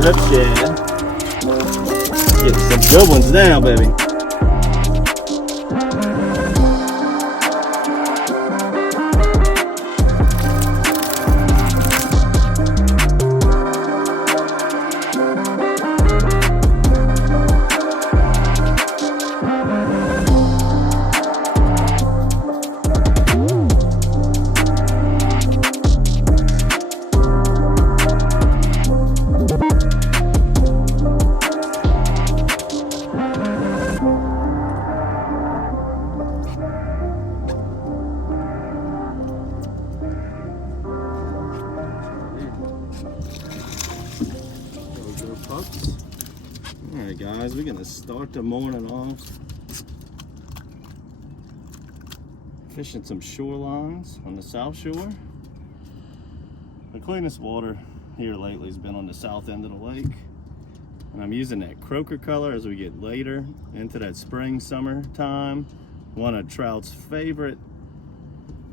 rip shad. Getting some good ones now, baby. Alright guys, we're gonna start the morning off fishing some shorelines on the South Shore. The cleanest water here lately has been on the south end of the lake, and I'm using that croaker color as we get later into that spring summer time. One of trout's favorite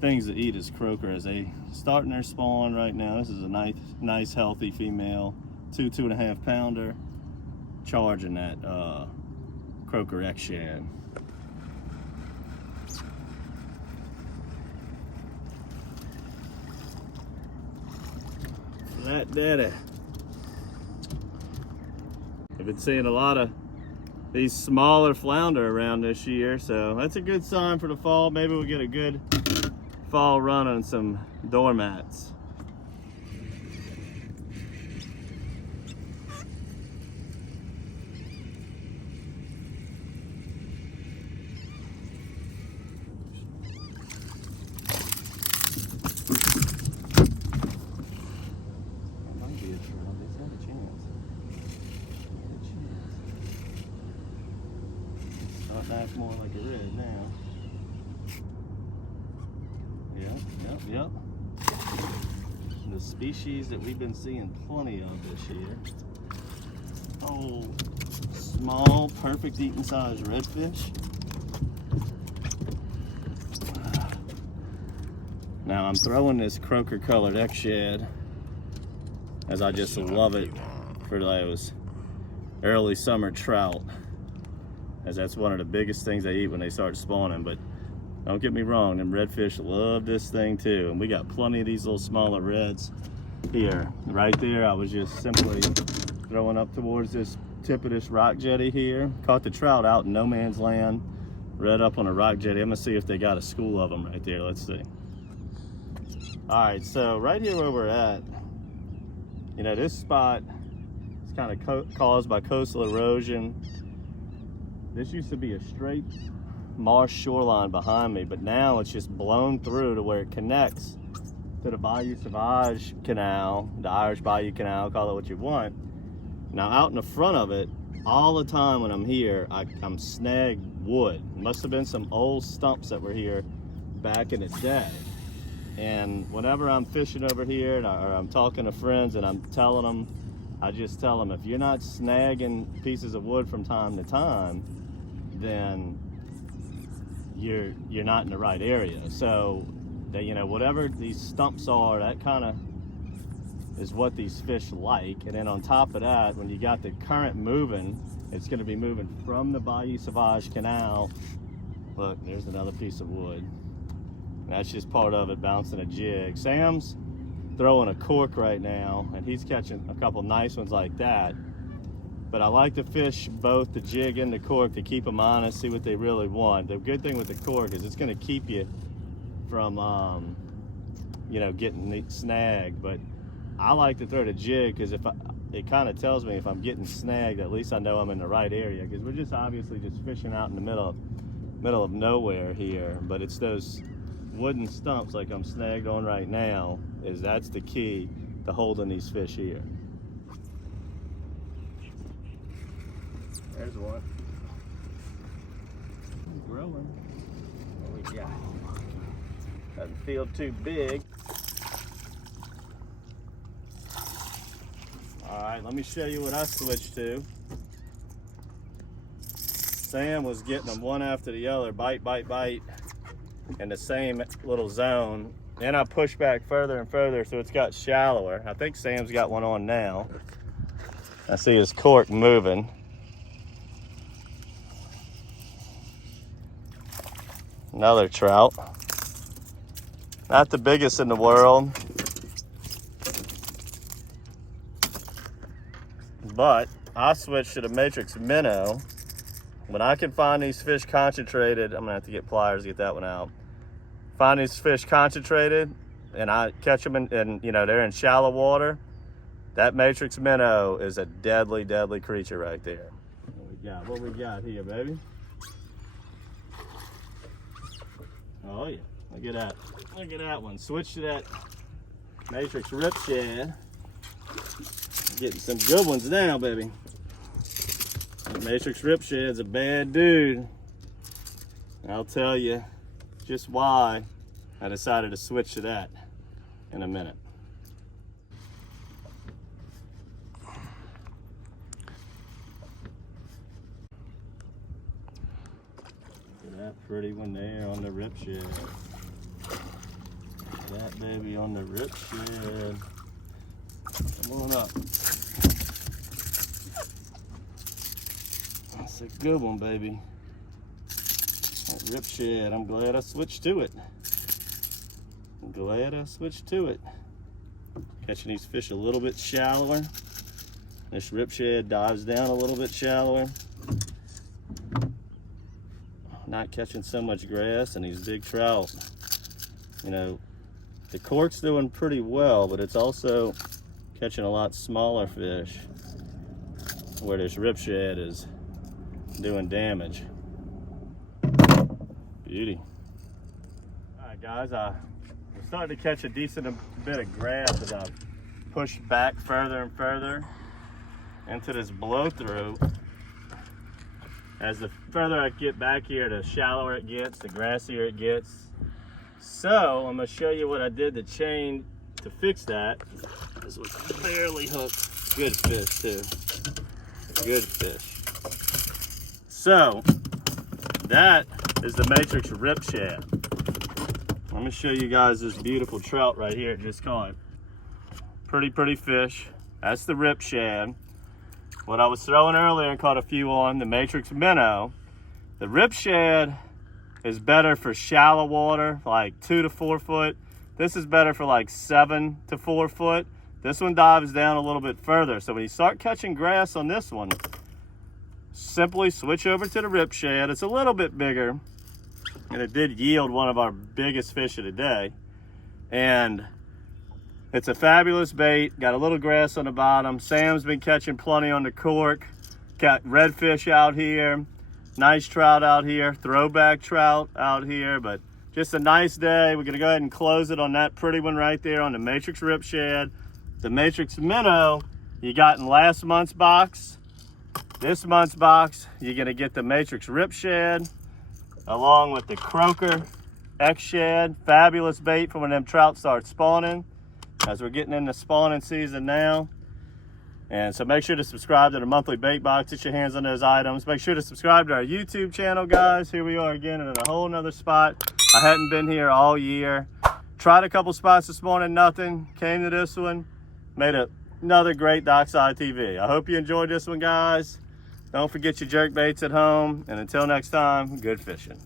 things to eat is croaker as they starting their spawn right now. This is a nice healthy female, 2.5 pounder, charging that croaker X shad. Flat daddy. I've been seeing a lot of these smaller flounder around this year, so that's a good sign for the fall. Maybe we'll get a good fall run on some doormats. That's more like a red now. Yep. The species that we've been seeing plenty of this year. Oh, small, perfect eating size redfish. Now I'm throwing this croaker colored X shad as I just love it for those early summer trout, as that's one of the biggest things they eat when they start spawning. But don't get me wrong, them redfish love this thing too. And we got plenty of these little smaller reds here. Right there, I was just simply throwing up towards this tip of this rock jetty here. Caught the trout out in no man's land, red up on a rock jetty. I'm gonna see if they got a school of them right there. Let's see. All right, so right here where we're at, you know, this spot is kind of caused by coastal erosion. This used to be a straight marsh shoreline behind me, but now it's just blown through to where it connects to the Bayou Sauvage Canal, the Irish Bayou Canal, call it what you want. Now out in the front of it, all the time when I'm here, I'm snagged wood. It must have been some old stumps that were here back in the day. And whenever I'm fishing over here or I'm talking to friends and I'm telling them, I just tell them, if you're not snagging pieces of wood from time to time, then you're not in the right area. So that, you know, whatever these stumps are, that kind of is what these fish like. And then on top of that, when you got the current moving, it's going to be moving from the Bayou Sauvage Canal. Look, there's another piece of wood. And that's just part of it, bouncing a jig. Sam's throwing a cork right now, and he's catching a couple nice ones like that. But I like to fish both the jig and the cork to keep them honest, see what they really want. The good thing with the cork is it's going to keep you from, you know, getting snagged. But I like to throw the jig because it kind of tells me if I'm getting snagged, at least I know I'm in the right area. Because we're just obviously just fishing out in the middle of nowhere here. But it's those wooden stumps like I'm snagged on right now, that's the key to holding these fish here. There's one. Growing. What we got? Doesn't feel too big. All right, let me show you what I switched to. Sam was getting them one after the other, bite, in the same little zone. Then I pushed back further and further so it's got shallower. I think Sam's got one on now. I see his cork moving. Another trout. Not the biggest in the world, but I switched to the Matrix Minnow. When I can find these fish concentrated, I'm gonna have to get pliers to get that one out. Find these fish concentrated and I catch them in you know, they're in shallow water. That Matrix Minnow is a deadly, deadly creature right there. What we got here, baby? Oh yeah, look at that. Look at that one. Switch to that Matrix Rip Shad. Getting some good ones now, baby. That Matrix Rip Shad's a bad dude. I'll tell you just why I decided to switch to that in a minute. Look at that pretty one there on the Rip Shad. That baby on the Rip Shad. Come on up. That's a good one, baby. That Rip Shad, I'm glad I switched to it. I'm glad I switched to it. Catching these fish a little bit shallower. This Rip Shad dives down a little bit shallower. Not catching so much grass and these big trout. You know, the cork's doing pretty well, but it's also catching a lot smaller fish where this Rip Shad is doing damage. Beauty. All right, guys, I'm starting to catch a decent bit of grass as I push back further and further into this blow through. As the further I get back here, the shallower it gets, the grassier it gets. So I'm gonna show you what I did to chain to fix that. This was barely hooked. Good fish too. Good fish. So that is the Matrix Rip Shad. Let me show you guys this beautiful trout right here. Just caught. Pretty fish. That's the Rip Shad. What I was throwing earlier and caught a few on, the Matrix Minnow. The Rip Shad is better for shallow water, like 2 to 4 foot. This is better for like 7 to 4 foot. This one dives down a little bit further. So when you start catching grass on this one, simply switch over to the Rip Shad. It's a little bit bigger, and it did yield one of our biggest fish of the day. And it's a fabulous bait. Got a little grass on the bottom. Sam's been catching plenty on the cork. Got redfish out here. Nice trout out here. Throwback trout out here. But just a nice day. We're gonna go ahead and close it on that pretty one right there on the Matrix Rip Shad. The Matrix Minnow you got in last month's box. This month's box, you're gonna get the Matrix Rip Shad along with the Croaker X Shad. Fabulous bait for when them trout start spawning, as we're getting into spawning season now. And so make sure to subscribe to the monthly bait box. Get your hands on those items. Make sure to subscribe to our YouTube channel, guys. Here we are again in a whole nother spot. I hadn't been here all year. Tried a couple spots this morning, nothing. Came to this one, made another great DockSide TV. I hope you enjoyed this one, guys. Don't forget your jerk baits at home. And until next time, good fishing.